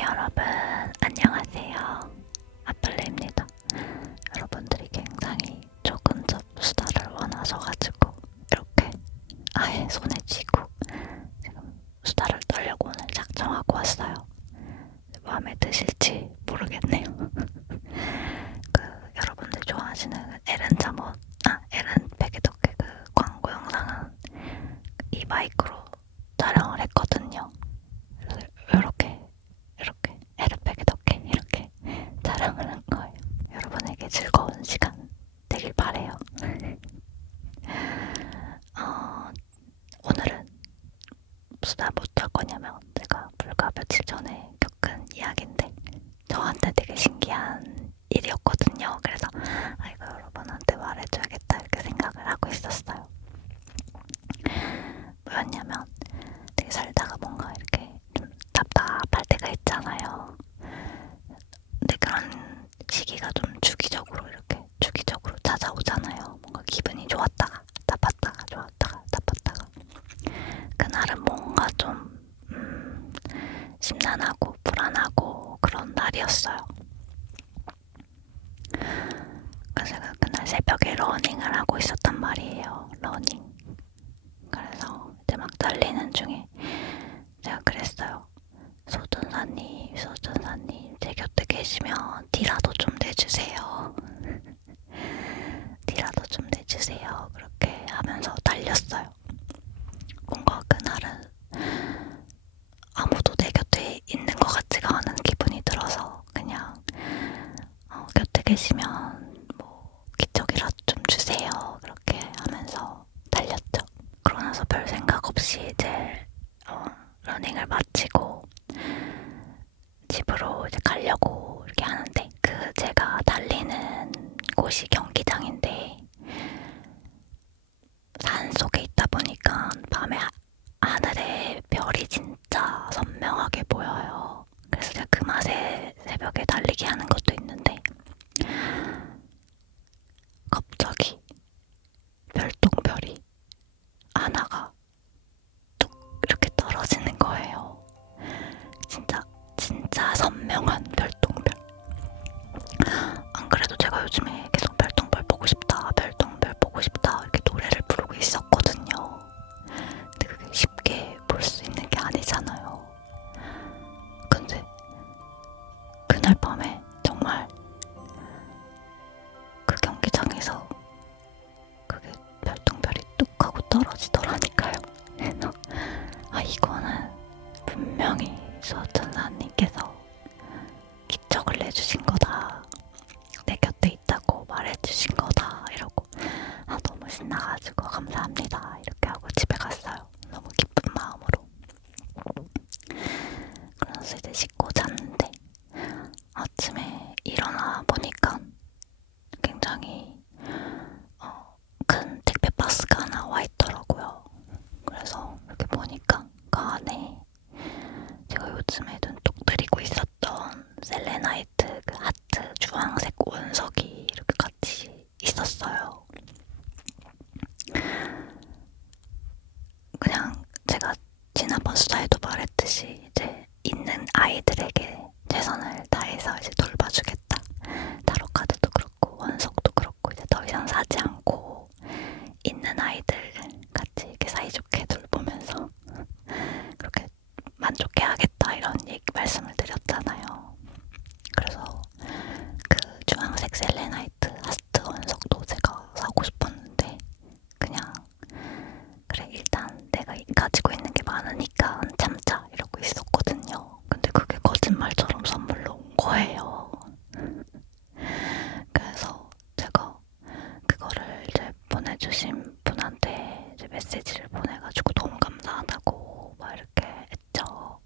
여러분, 안녕하세요. 아플레입니다. 여러분들이 굉장히 조근접 수다를 원하셔가지고 이렇게 아예 손에 쥐고 지금 수다를 떨려고 오늘 작정하고 왔어요. 마음에 드실지 모르겠네요. 여러분들 좋아하시는 에른 베개덮개 광고 영상은 이 마이크로 촬영을 했거든요. 이렇게 에르백에 덮개 이렇게 촬영을 한 거예요. 여러분에게 즐거운 시간 되길 바래요. 오늘은 수다 못할 거냐면 제가 불과 며칠 전에 겪은 이야기인데 저한테 되게 신기한 일이었거든요. 그래서 이거 여러분한테 말해줘야겠다 이렇게 생각을 하고 있었어요. 뭐였냐면 되게 살다가 뭔가 이렇게 좀 답답할 때가 있잖아요. 근데 그런 시기가 좀 주기적으로 찾아오잖아요. 뭔가 기분이 좋았다가 나빴다가 좋았다가 나빴다가 그날은 뭔가 좀 심란하고 불안하고 그런 날이었어요. 그래서 제가 그날 새벽에 러닝을 하고 있었단 말이에요. 러닝. 그래서 이제 막 달리는 중에 제가 그랬어요. 소전사님, 제 곁에 계시면 티라도 좀 내주세요. 티라도 좀 내주세요. 그렇게 하면서 달렸어요. 뭔가 그날은 아무도 내 곁에 있는 것 같지가 않은 기분이 들어서 그냥 곁에 계시면 뭐 기적이라도 좀 주세요. 그렇게 하면서 달렸죠. 그러고 나서 별 생각 없이 이제 러닝을 마치고 집으로 이제 가려고 이렇게 하는데 제가 달리는 곳이 경기장인데 산 속에 있다 보니까 밤에 하늘에 별이 진짜 선명하게 보여요. 그래서 제가 그 맛에 새벽에 달리기 하는 것도 있는데 갑자기 별똥별이 하나가 뚝 이렇게 떨어지는 거예요. 진짜 선명한 별똥별. 안 그래도 제가 요즘에 계속 별똥별 보고 싶다 이렇게 노래를 부르고 있었거든요. 근데 그게 쉽게 볼 수 있는 게 아니잖아요. 근데 그날 밤에 정말 그 경기장에서 그게 별똥별이 뚝 하고 떨어지더라니까요. 그래서 이거는 분명히 수호천사님께서 기적을 내주신 거다. 내 곁에 있다고 말해주신 거다. 이러고 너무 신나가지고 감사합니다. 이렇게 하고 집에 갔어요. 너무 기쁜 마음으로. 그래서 이제 씻고 잤는데 아침에 일어나 보니까 굉장히 큰 택배 박스가 하나 와 있더라고요. 그래서 이렇게 보니까 그 안에 제가 요즘에 눈독 들이고 있었던 셀레나이트 그 하트 주황색 원석이 이렇게 같이 있었어요. 그냥 제가 지난번 수다에도 말했듯이 이제 있는 아이들에게 최선을 다해서 이제 돌봐주겠다. 타로카드도 그렇고 원석도 그렇고 이제 더 이상 사지 않고 있는 아이들 같이 이렇게 사이좋게 돌보면서 그렇게 만족해야겠다 이런 말씀을 드렸잖아요. 그래서 그 주황색 셀레나이트 하트 원석도 제가 사고 싶었는데 그냥 그래 일단 내가 가지고 있는 게 많으니까 참자 이러고 있었거든요. 근데 그게 거짓말처럼 선물로 온 거예요. 그래서 제가 그거를 이제 보내주신 분한테 이제 메시지를 보내가지고 너무 감사하다고 막 이렇게 했죠.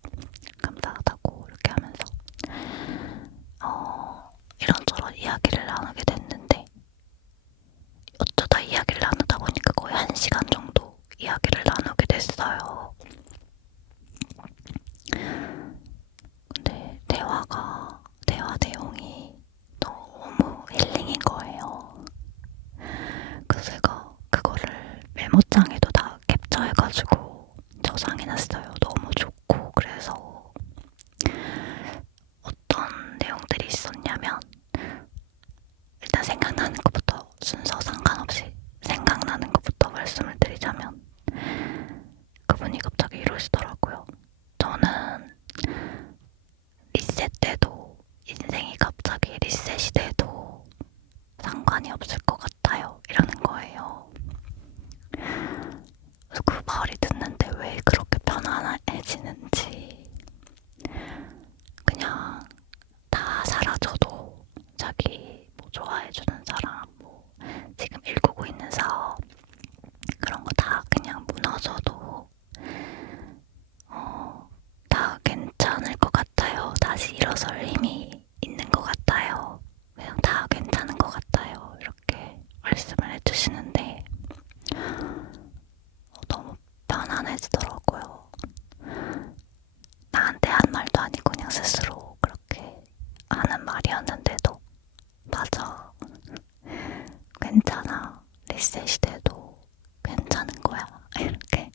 감사하다고 이렇게 하면서 이런저런 이야기를 나누게 됐는데 어쩌다 이야기를 나누다 보니까 거의 1시간 정도 이야기를 나누게 됐어요. 근데 대화 내용이 너무 힐링인 거예요. 그래서 제가 그거를 메모장에도 다 캡처해가지고 저장해놨어요. 너무 좋고 그래서 일어설 힘이 있는 것 같아요. 그냥 다 괜찮은 것 같아요. 이렇게 말씀을 해주시는데 너무 편안해지더라고요. 나한테 한 말도 아니고 그냥 스스로 그렇게 하는 말이었는데도 맞아, 괜찮아, 리셋이 돼도 괜찮은 거야, 이렇게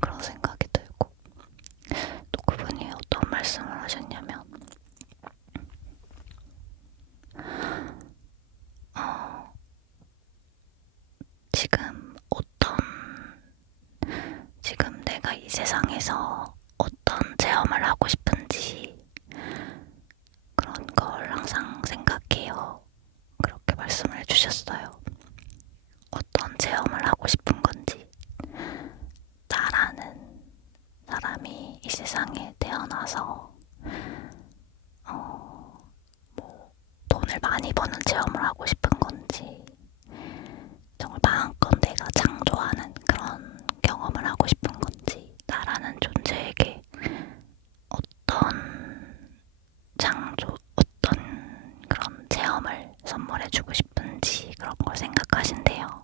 그런 생각이 들고, 또 그분이 어떤 말씀을 하셨냐면 지금 지금 내가 이 세상에서 어떤 체험을 하고 싶은지 그런 걸 항상 생각해요. 그렇게 말씀을 해주셨어요. 어떤 체험을 하고 싶은 건지, 나라는 사람이 이 세상에 태어나서 뭐 돈을 많이 버는 체험을 하고 싶은 건지, 정말 마음껏 내가 창조하는 그런 경험을 하고 싶은 건지, 나라는 존재에게 어떤 그런 체험을 선물해주고 싶은지 그런 걸 생각하신대요.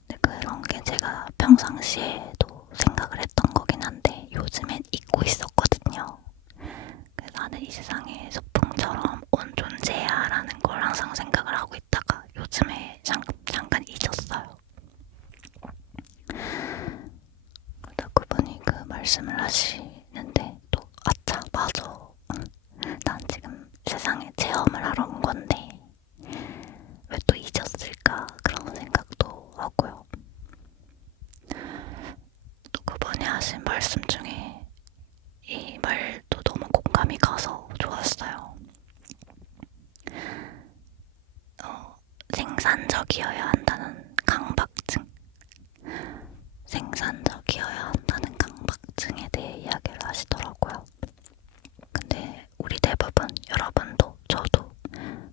근데 그런 게 제가 평상시에도 생각을 했던 거긴 한데 요즘엔 잊고 있었거든요. 나는 이 세상에 소풍처럼 온 존재야 라는 걸 항상 생각을 하고 있다가 요즘에 잠깐 잊었어요. 그러다 그분이 그 말씀을 하시는데 또 아차, 맞아, 난 지금 세상에 체험을 하러 온 건데 왜 또 잊었을까 그런 생각도 하고요. 또 그분이 하신 말씀 중에 이 말도 너무 공감이 가서 좋았어요. 생산적이어야 한다는 강박증, 생산적이어야 한다는 강박증에 대해 이야기를 하시더라고요. 근데 우리 대부분, 여러분도 저도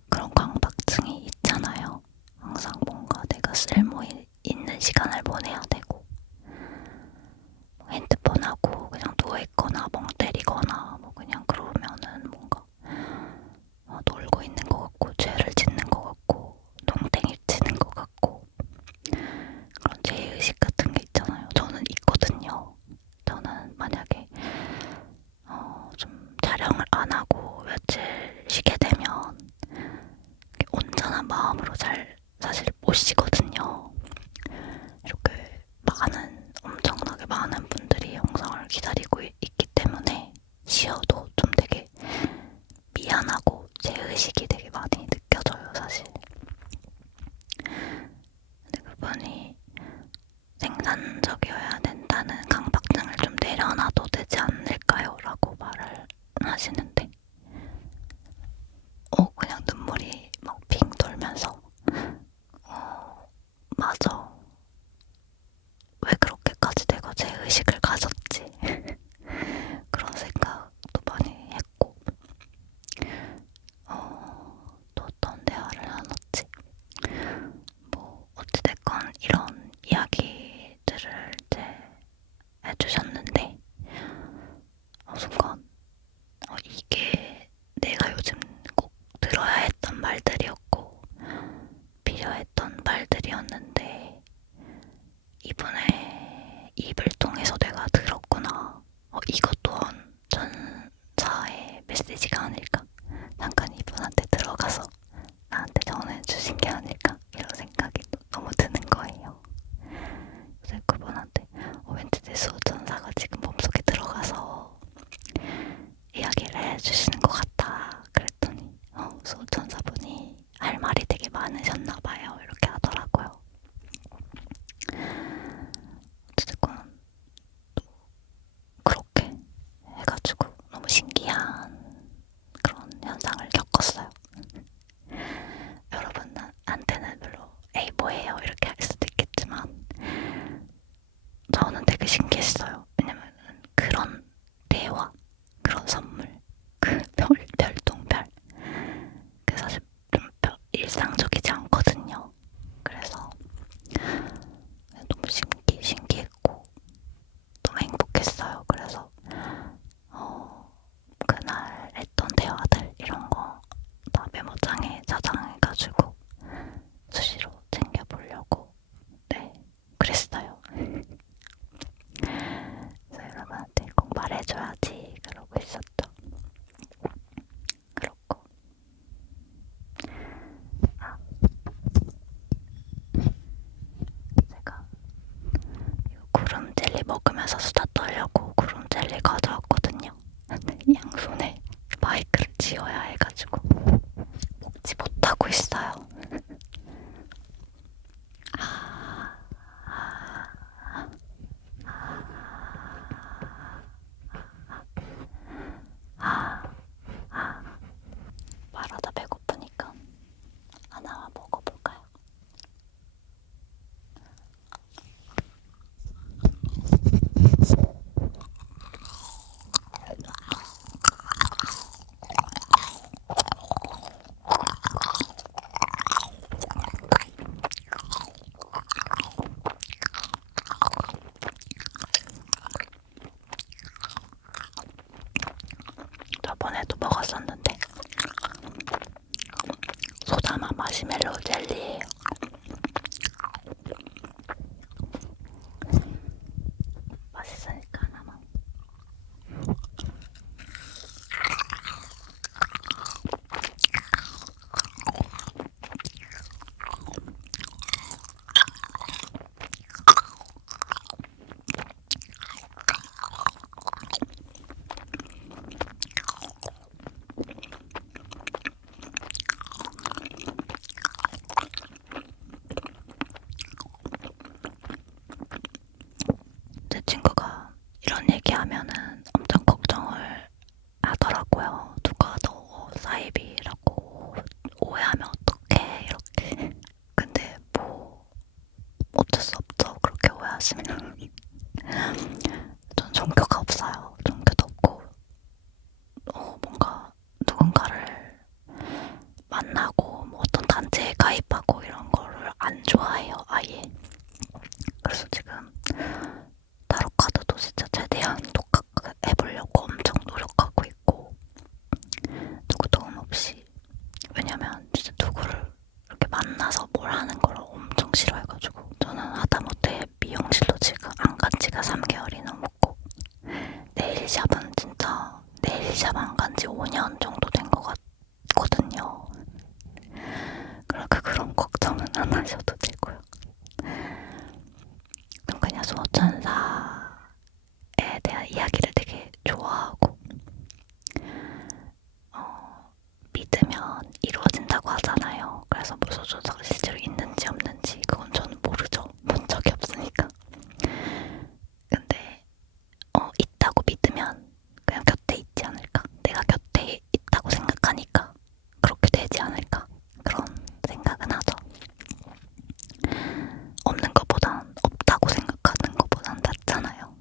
그런 강박증이 있잖아요. 항상 뭔가 내가 쓸모 있는 시간을 보내야 되고, 핸드폰하고 그냥 누워있거나 멍 때리거나 뭐 그냥 그러면은 뭔가 놀고 있는 것 같고 죄를 짓는 것 같고 농땡이 치는 것 같고 그런 죄의식 같은 게 있잖아요. 저는 있거든요. 저는 만약에 좀 촬영을 안 하고 며칠 쉬게 되면 온전한 마음으로 사실 못 쉬거든요. 이렇게 엄청나게 많은 분들이 영상을 기다리고 있기 때문에 쉬어도 좀 되게 미안하고 죄의식이 되게 많이 느껴져요, 사실. 근데 그분이 생산적이어야 된다는 강박증을 좀 내려놔도 되지 않을까요? 라고 말을 하시는데 그냥 눈물이 막 핑 돌면서 맞아, 왜 그렇게까지 내가 죄의식을 가졌지? 그런 생각도 많이 했고 또 어떤 대화를 나눴지? 뭐 어찌됐건 이런 이야기들을 이제 해주셨는데 순간 이게 내가 요즘 꼭 들어야 했던 말들이었고 필요했던 말들이었는데 이분의 입을 통해서 내가 들었구나. 이것 또한 전사의 메시지가 아닐까? 잠깐 이분한테 들어가서 나한테 전해주신 게 아닐까? 이런 생각이 너무 드는 거예요. 그래서 그분한테 왠지 내 수호천사가 지금 몸속에 들어가서 이야기를 해주시는 것 같아. 그랬더니 수호천사분이 할 말이 되게 많으셨나봐요. 이렇게 하더라고요. 어쨌든 또 그렇게 해가지고 너무 신기한 그런 저번에도 먹었었는데 소다맛 마시멜로우 젤리예요. 맛있으니까 하나만. 제 친구가 이런 얘기하면은 엄청 걱정을 하더라고요. 누가 너 사이비라고 오해하면 어떡해 이렇게. 근데 뭐 어쩔 수 없죠. 그렇게 오해하시면. 전 종교가 없어요. 종교도 없고 뭔가 누군가를 만나고 뭐 어떤 단체에 가입하고 이런 거를 안 좋아해요. 아예. 그래서 지금 타로 카드도 진짜 최대한 독학해보려고 엄청 노력하고 있고 누구 도움 없이. 왜냐면 진짜 누구를 이렇게 만나서 뭘 하는 걸 엄청 싫어해가지고 저는 하다못해 미용실도 지금 안 간 지가 3개월이 넘었고 네일샵은 진짜 네일샵 안 간 지 5년 정도 된 것 같거든요. 그러니까 그런 걱정은 안 하셔도 되고요. 그냥 수호천사에 대한 이야기를 되게 좋아하고 믿으면 이루어진다고 하잖아요. 그래서 뭐 수호천사가 실제로 있는지 없는지 그건 저는 모르죠. 본 적이 없으니까. 근데 있다고 믿으면 그냥 곁에 있지 않을까? 내가 곁에 있다고 생각하니까 그렇게 되지 않을까? 그런 생각은 하죠. 없는 것보단 없다고 생각하는 것보단 낫잖아요.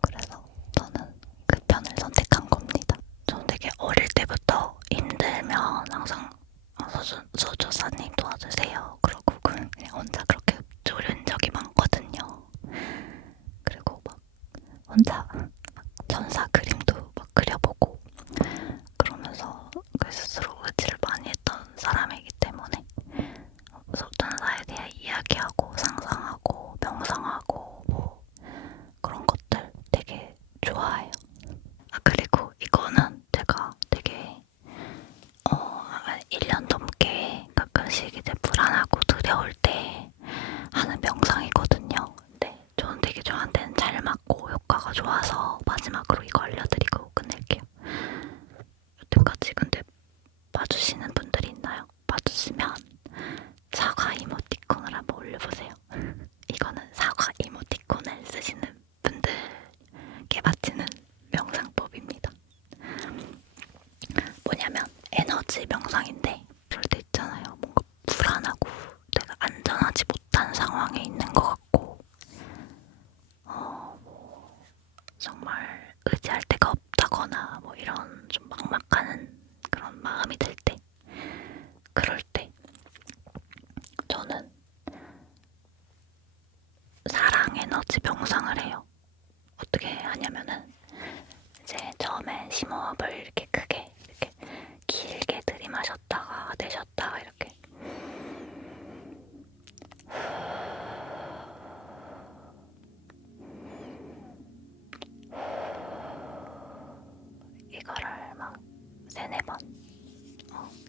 그래서 저는 그 편을 선택한 겁니다. 저는 되게 어릴 때부터 힘들면 항상 소조사님 도와주세요. 그러고 그냥 혼자 그렇게 읊조린 적이 많거든요. 그리고 막 혼자 전사 그림도 막 그려보고 그러면서 그 스스로 의지를 많이 했던 사람이기 때문에 소전사에 대해 이야기하고 상상하고 명상하고 뭐 그런 것들 되게 좋아해요. 그리고 이거는 제가 되게 1년 넘게 가끔씩 이제 불안하고 두려울 때 하는 명상이거든요. 근데 저는 되게 저한테는 잘 맞고 효과가 좋아서 마지막으로 이거 알려드리고 끝낼게요. 여태까지 근데 봐주시는 분들이 있나요? 봐주시면 사과 이모티콘을 한번 올려보세요. 이거는 사과 이모티콘을 쓰시는 분들께 바치는 명상법입니다. 뭐냐면 에너지 명상인데 그럴 때 있잖아요. 뭔가 불안하고 내가 안전하지 못한 상황에 있는 것 같고 뭐 정말 의지할 데가 없다거나 뭐 이런 좀 막막한 그런 마음이 들 때 그럴 때 저는 사랑 에너지 명상을 해요. 어떻게 하냐면은 이제 처음에 심호흡을 이렇게 크게 이렇게 길게 들이마셨다가 내셨다가 이렇게 이거를 막 3-4번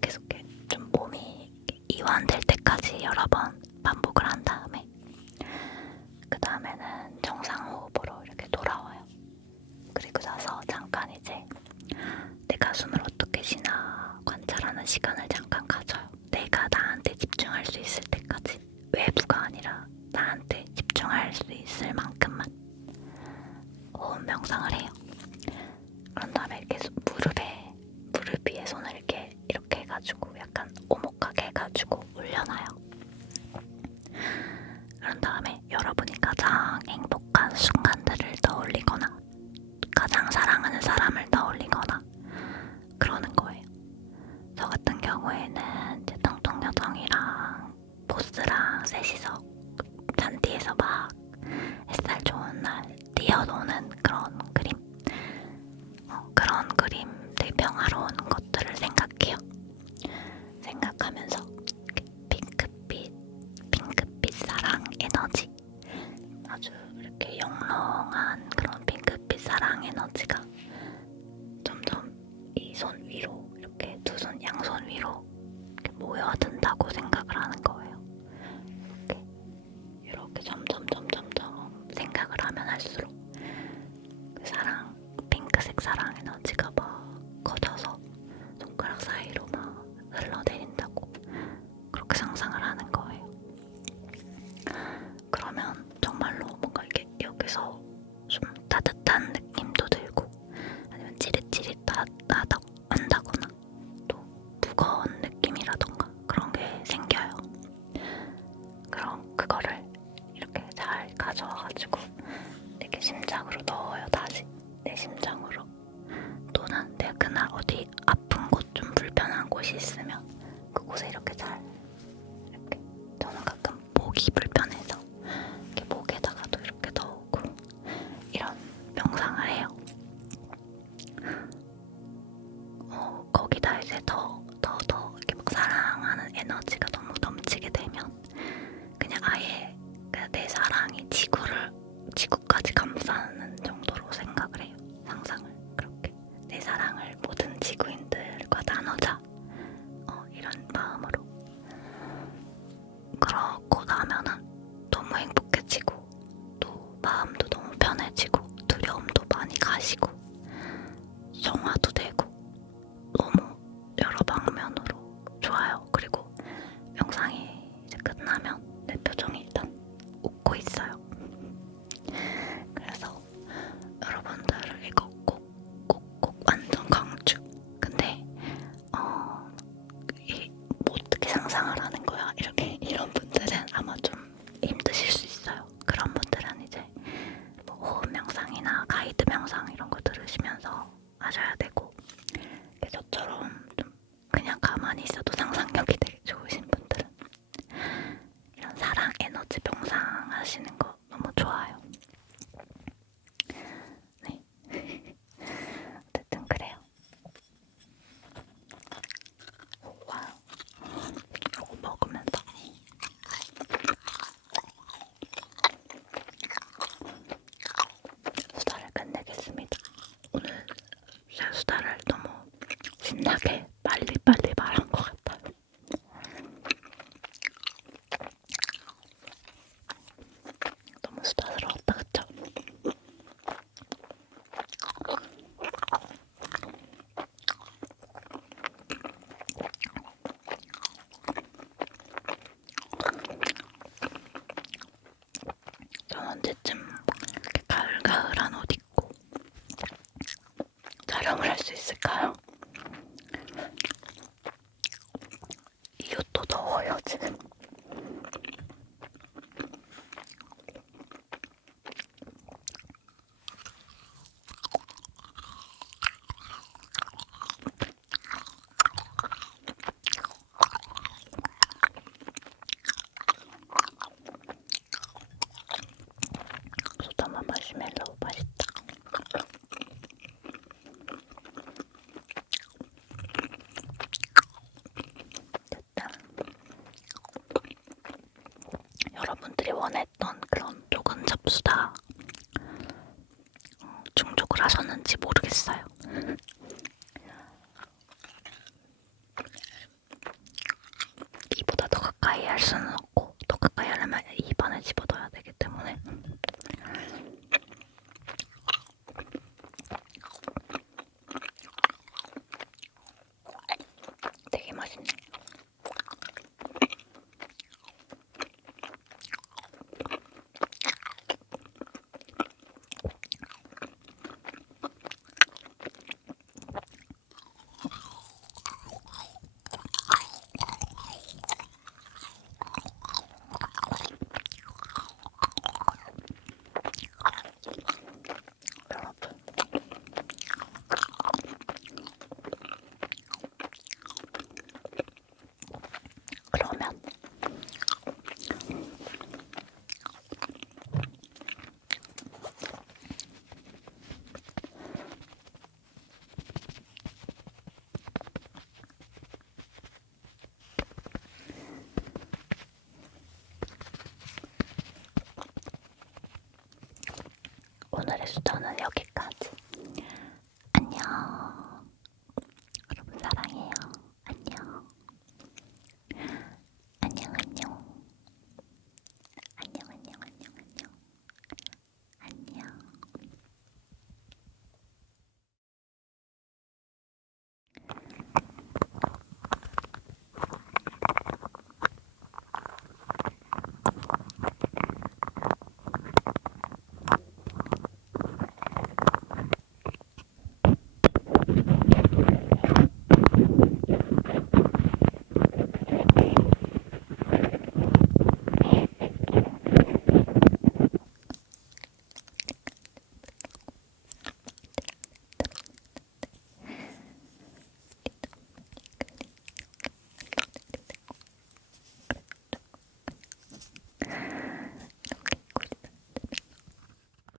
계속 좀 몸이 이완될 때까지 여러 번 반복을 한 다음에 그 다음에는 정상호흡으로 이렇게 돌아와요. 그리고 나서 잠깐 이제 내가 평화로운 것들을 생각해요. 생각하면서 핑크빛 사랑 에너지, 아주 이렇게 영롱한 그런 핑크빛 사랑 에너지가 점점 이 손 위로, 이렇게 두 손 양손 위로 이렇게 모여든다고 생각을 하는 거예요. 이렇게 점점 생각을 하면 할수록 그 사랑, 핑크색 사랑 에너지가 막 커져서 손가락 사이로 막 흘러내린다고 그렇게 상상을 하는 거예요. 그러면 정말로 뭔가 이게 여기서 좀 따뜻한 느낌도 들고, 아니면 찌릿찌릿하다거나 또 무거운 느낌이라던가 그런 게 생겨요. 그럼 그거를 이렇게 잘 가져와가지고 이렇게 심장으로 넣어요. 다시 내 심장으로. 또는 내가 그날 어디 아픈 곳, 좀 불편한 곳이 있으면 그곳에 이렇게 잘, 이렇게, 저는 가끔 목이 불편해서 이렇게 목에다가도 이렇게 넣고 이런 명상을 해요. 거기다 이제 더 이렇게 막 사랑하는 에너지가 너무 넘치게 되면 그냥 아예 내 사랑이 지구까지 감싸는 정도로 생각을 해요. 상상을 그렇게. 내 사랑을 모든 지구인들과 나누자. 이런 마음으로. 그러고 나면은 너무 행복해지고, 또 마음도 너무 편해지고, 두려움도 많이 가시고, 정화도 되고, 너무 여러 방면으로 좋아요. 그리고 영상이 이제 끝나면 내 표정이 일단 웃고 있어요. 그래서 여러분들 이거 꼭 완전 강추. 근데 뭐 어떻게 상상을 하는 거야? 이런 분들은 아마 좀 힘드실 수 있어요. 그런 분들은 이제 뭐 호흡 명상이나 가이드 명상 이런 거 들으시면서 하셔야 되고, 저처럼 좀 그냥 가만히 있어도 상상력이 되게 좋으신 분들은 이런 사랑 에너지 명상 하시는 거 너무 좋아요. 네. 어쨌든 그래요. 와우. 이거 먹으면서 수다를 끝내겠습니다. 오늘 제 수다를 너무 신나게 빨리빨리 말한 것 같아요. 너무 수다스러웠다, 그쵸? 전 언제쯤 이렇게 가을가을한 옷 입고 촬영을 할 수 있을까요? 이 옷도 더워요, 지금. 소다마 마시멜로우 맛있다. 됐다. 여러분들이 원했던 그런 조금 잡수다 충족을 하셨는지 모르겠어요. 이보다 더 가까이 할 수는 없고, 더 가까이 하려면 입안에 집어넣어야 되기 때문에 되게 맛있네. 수도는 여기